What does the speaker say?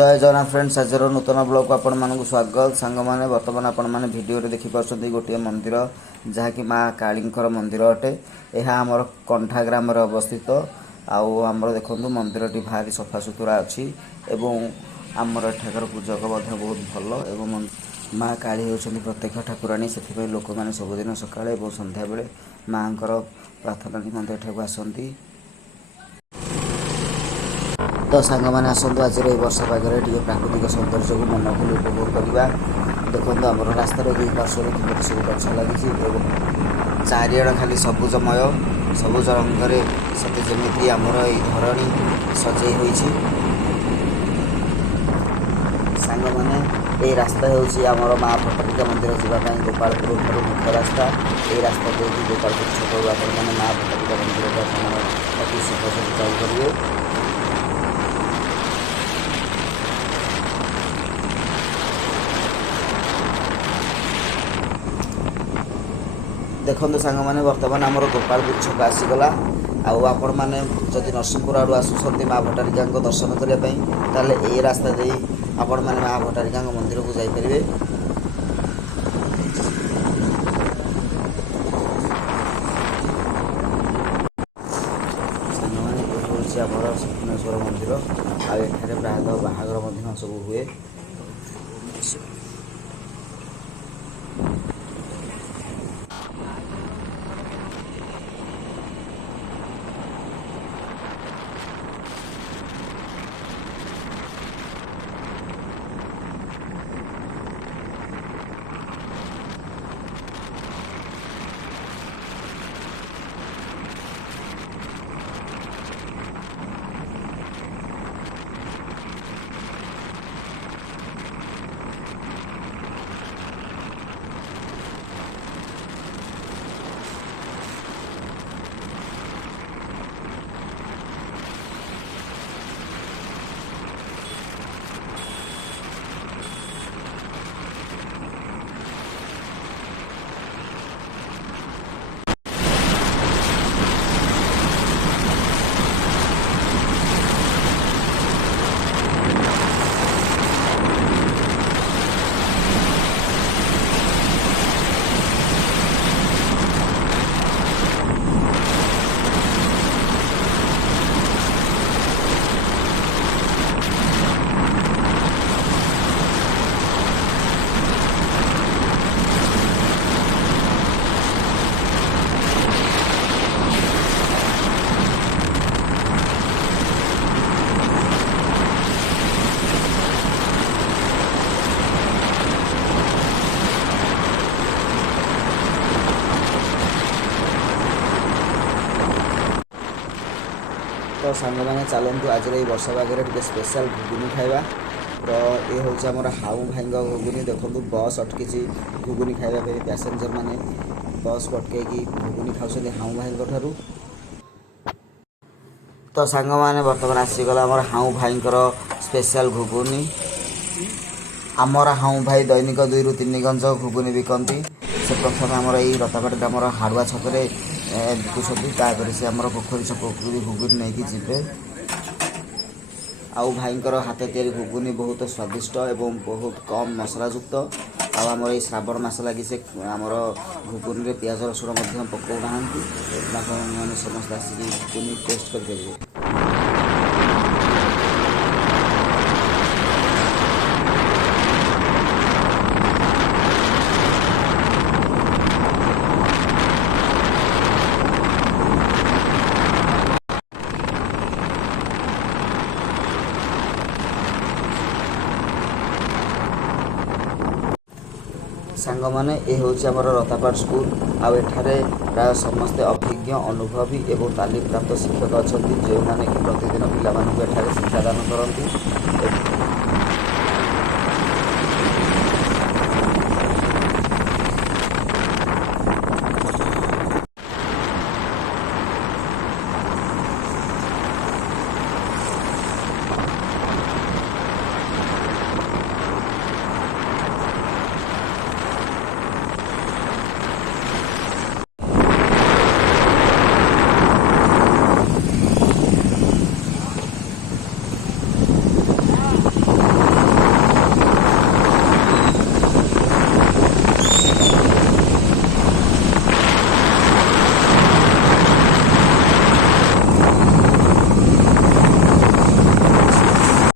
जय जगन्नाथ फ्रेंड्स आज नूतन ब्लॉग को आपण मानक स्वागत सांग मैंने बर्तमान आपण मैंने भिडियो देखिपुं गोटे मंदिर जहाँकि माँ कालींकर मंदिर अटे यह आमर कंठा ग्राम अवस्थित आमर देखो मंदिर टी भारी सफा सुतुरा अच्छी एवं आमर एठाकर पूजक बहुत भल एवं माँ काली होती प्रत्यक्ष ठाकुराणी से लोक मैंने सबुदिन सकाଳେ और संध्या बेले माँ प्रार्थना निमंते एठाक आसती। तो सांग मैंने आसतु आज वर्षा पागे टे प्राकृतिक सौंदर्य को मन को उपभोग करवा। देखो आम रास्तार दुई पार्श्व केमी सब गछ लगी चारिड़ खाली सबुजमय सबुज रंगे सते जमी आमर ये धरणी सजे हो सांग मैंने ये रास्ता होमर माँ भट्टारिका मंदिर जावाई गोपालपुर ठार मुख्य रास्ता ये रास्ता देखिए गोपालपुर छक मैंने माँ भट्टारिका मंदिर अति सहज जापर। देखो सांग मैंने बर्तमान आमर गोपालपुर छक आसीगला आपण मैंने जदि नरसिंहपुर आड़ू आसुँच माँ भट्टारिका दर्शन करने ताले ये रास्ता दे आपण मैंने माँ भट्टारिका मंदिर को जापरें। सांग मैंने ये आमर स्वप्नेश्वर मंदिर आठ प्रायतः बाहागर सब हुए। तो सांग मैंने चलतु आज ये वर्षा पागे टे स्पेशल घुगुनी खाइबा। तो ये हूँ आमर हाउ भाई घुगुनी देखो बस अटकी घुगुनी खाइबा पैसेंजर मैंने बस को अटकई घुगुनी खाऊँ हाउ भाई ठारू। तो सांग मैंने बर्तमान आसीगला आमर हाउ भाई स्पेशल घुगुनी आमर हाउ भाई दैनिक 2 ରୁ 3 गंज घुगुनी बिकती से प्रथम आमर ये रतापाट ग्रामर हाड़ुआ छकरे बिकुंट तापर से आमर पोखरी छक घुगुनी नहीं जीवे आउ भाई हाथ तैयारी घुगुनी बहुत स्वादिष्ट एवं बहुत कम मसलायुक्त आमर ये श्रावण मास लगी से आमर घुगुनी रे पियाज रसुण पकाऊना मैंने समस्त आसिक घुगुनी टेस्ट करेंगे। सांग मैंने ये हूँ आमर रतापाट स्कूल आठारे प्राय समस्ते अभिज्ञ अनुभवी एवं तालीम प्राप्त शिक्षक अच्छा जो मैंने कि प्रतिदिन पिला शिक्षादान करती।